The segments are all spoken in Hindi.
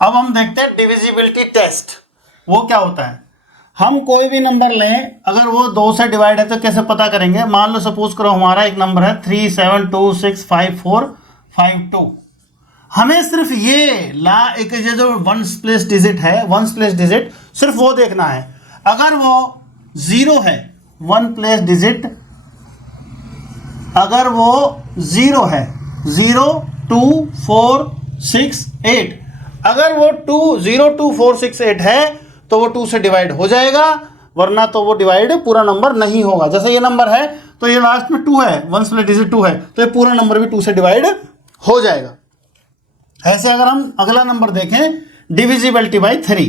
अब हम देखते हैं डिविजिबिलिटी टेस्ट। वो क्या होता है, हम कोई भी नंबर लें, अगर वो 2 से डिवाइड है तो कैसे पता करेंगे। मान लो सपोज करो हमारा एक नंबर है 37265452। हमें सिर्फ ये एक ये जो वंस प्लेस डिजिट है, वंस प्लेस डिजिट सिर्फ वो देखना है। अगर वो 0 है, वन प्लेस डिजिट अगर वो 0 है, 0 2 4 6 8, अगर वो 0 2 4 6 8 है तो वो 2 से डिवाइड हो जाएगा, वरना तो वो डिवाइड पूरा नंबर नहीं होगा। जैसे ये नंबर है तो ये लास्ट में 2 है, वंस प्लेस डिजिट 2 है, तो ये पूरा नंबर भी 2 से डिवाइड हो जाएगा। ऐसे अगर हम अगला नंबर देखें डिविजिबिलिटी बाई 3,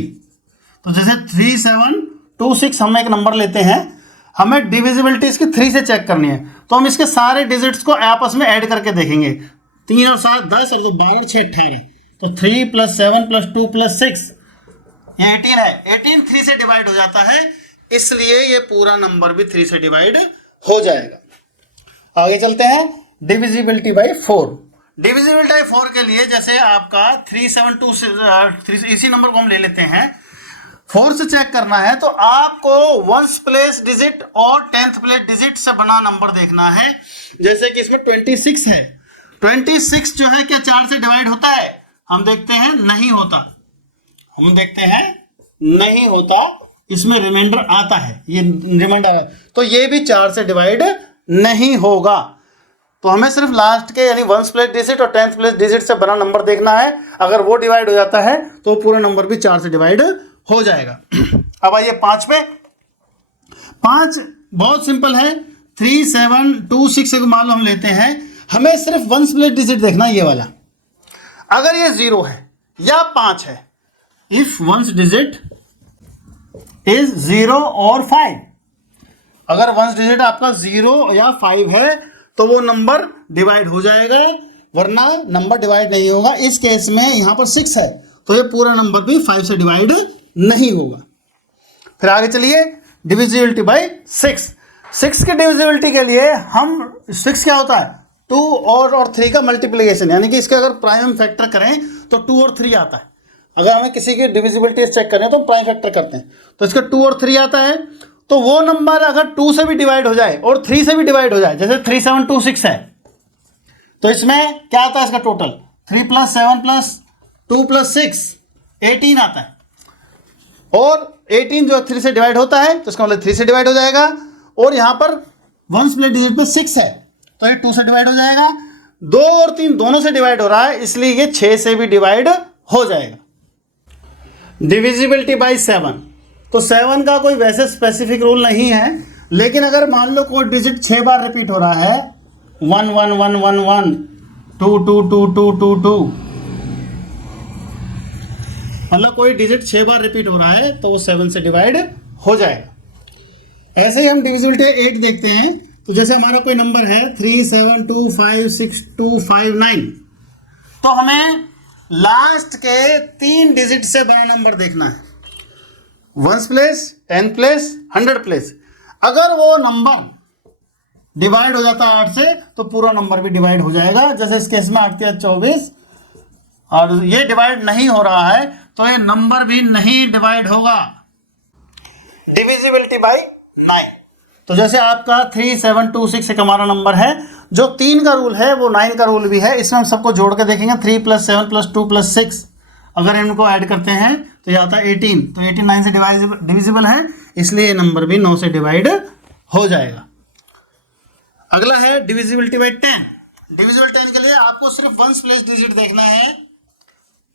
तो जैसे 3726 हम एक नंबर लेते हैं, हमें डिविजिबिलिटी इसकी 3 से चेक करनी है, तो हम इसके सारे डिजिट्स को आपस में ऐड करके देखेंगे। 3 और 7 10 और 12 और 6 18, तो 3 + 7 + 2 + 6 ये 18 है। 18 3 से डिवाइड हो जाता है, इसलिए ये पूरा नंबर भी 3 से डिवाइड हो जाएगा। आगे चलते हैं डिविजिबिलिटी बाई 4। डिविजिबिलिटी बाई 4 के लिए जैसे आपका 372 इसी नंबर को हम ले लेते हैं, 4 से चेक करना है तो आपको वंस प्लेस डिजिट और 10th प्लेस डिजिट से बना नंबर देखना है। जैसे कि इसमें 26 है, 26 जो है क्या 4 से डिवाइड होता है? हम देखते हैं नहीं होता, हम देखते हैं नहीं होता, इसमें रिमाइंडर आता है, ये रिमाइंडर है, तो ये भी 4 से डिवाइड नहीं होगा। तो हमें सिर्फ लास्ट के यानी वंस प्लेस डिजिट और 10th प्लेस डिजिट से बना नंबर देखना है। अगर वो डिवाइड हो जाता है तो पूरा नंबर भी 4 से डिवाइड हो जाएगा। अब आइए 5 पे। 5 बहुत सिंपल है, 3726 को मान लो हम लेते हैं, हमें सिर्फ वंस प्लेस डिजिट देखना है, ये वाला। अगर ये 0 है या 5 है, इफ वंस डिजिट इज 0 और 5, अगर वंस डिजिट आपका 0 या 5 है तो वो नंबर डिवाइड हो जाएगा, वरना नंबर डिवाइड नहीं होगा। इस केस में यहां पर 6 है तो ये पूरा नंबर भी 5 से डिवाइड नहीं होगा। फिर आगे चलिए डिविजिबिलिटी बाई 6। 6 की डिविजिबिलिटी के लिए हम 6 क्या होता है 2 और 3 का मल्टीप्लिकेशन, यानी कि इसके अगर प्राइम फैक्टर करें तो 2 और 3 आता है। अगर हमें किसी की डिविजिबिलिटी चेक करें तो प्राइम फैक्टर करते हैं, तो इसका 2 और 3 आता है। तो वो नंबर अगर 2 से भी डिवाइड हो जाए और 3 से भी डिवाइड हो जाए, जैसे 3726 है, तो इसमें क्या आता है इसका टोटल 3 + 7 + 2 + 6 18 आता है। और 18 जो 3 से डिवाइड होता है तो इसका मतलब 3 से डिवाइड हो जाएगा। और यहां पर वंस प्लेस डिजिट पे 6 है तो ये 2 से डिवाइड हो जाएगा। 2 और 3 दोनों से डिवाइड हो रहा है, इसलिए ये 6 से भी डिवाइड हो जाएगा। डिविजिबिलिटी बाई 7, तो 7 का कोई वैसे स्पेसिफिक रूल नहीं है, लेकिन अगर मान लो कोई डिजिट 6 बार रिपीट हो रहा है, 1 1 1 1 1 2 2 2 2 2 2, मतलब कोई डिजिट 6 बार रिपीट हो रहा है तो वो 7 से डिवाइड हो जाएगा। ऐसे ही हम डिविजिबिलिटी 8 देखते हैं, तो जैसे हमारा कोई नंबर है 37256259, तो हमें लास्ट के 3 डिजिट से बड़ा नंबर देखना है, ones place, 10th place, 100th place. अगर वो नंबर डिवाइड हो जाता है 8 से तो पूरा नंबर भी डिवाइड हो जाएगा। जैसे इस केस में 8 × 24, और ये डिवाइड नहीं हो रहा है तो ये नंबर भी नहीं डिवाइड होगा। डिविजिबिलिटी बाई 9, तो जैसे आपका 3726 एक हमारा नंबर है, जो 3 का रूल है वो 9 का रूल भी है। इसमें हम सबको जोड़ के देखेंगे, 3 + 7 + 2 + 6, अगर इनको ऐड करते हैं तो ये आता है 18, तो 18 9 से डिविजिबल है, इसलिए ये नंबर भी 9 से डिवाइड हो जाएगा। अगला है डिविजिबिलिटी बाई 10। डिविजिबल 10 के लिए आपको सिर्फ वंस प्लेस डिजिट देखना है।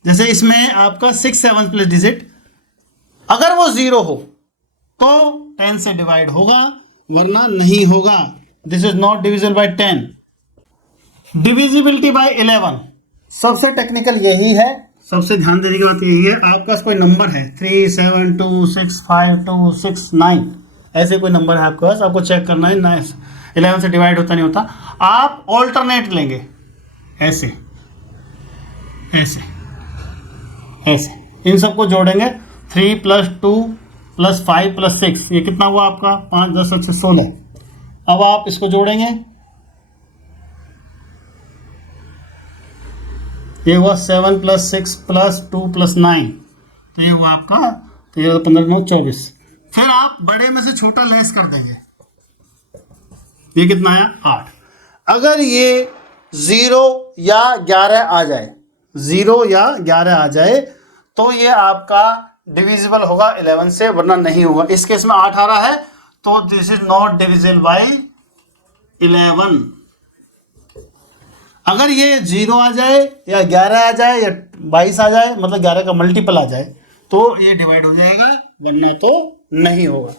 जैसे इसमें आपका 6 7 प्लेस डिजिट, अगर वो 0 हो तो 10 से डिवाइड होगा, वरना नहीं होगा। This is not divisible by 10। Divisibility by 11, सबसे टेक्निकल यही है, सबसे ध्यान देने की बात यही है। आपका कोई नंबर है 3 7 2 6 5 2 6 9, ऐसे कोई नंबर है आपके पास, आपको चेक करना है 9 11 से डिवाइड होता नहीं होता। आप ऑल्टरनेट लेंगे, ऐसे ऐसे ऐसे, इन सबको जोड़ेंगे, 3 + 2 + 5 + 6, ये कितना हुआ आपका 5 10 से 16। अब आप इसको जोड़ेंगे, ये हुआ 7 + 6 + 2 + 9, तो ये हुआ आपका 13 15 9 24। फिर आप बड़े में से छोटा लेस कर देंगे, ये कितना आया 8। अगर ये 0 या 11 आ जाए, 0 या 11 आ जाए तो ये आपका डिविजिबल होगा 11 से, वरना नहीं होगा। इस केस में 8 आ रहा है तो this is not divisible by 11। अगर ये 0 आ जाए या 11 आ जाए या 22 आ जाए, मतलब 11 का मल्टीपल आ जाए, तो ये डिवाइड हो जाएगा, वरना तो नहीं होगा।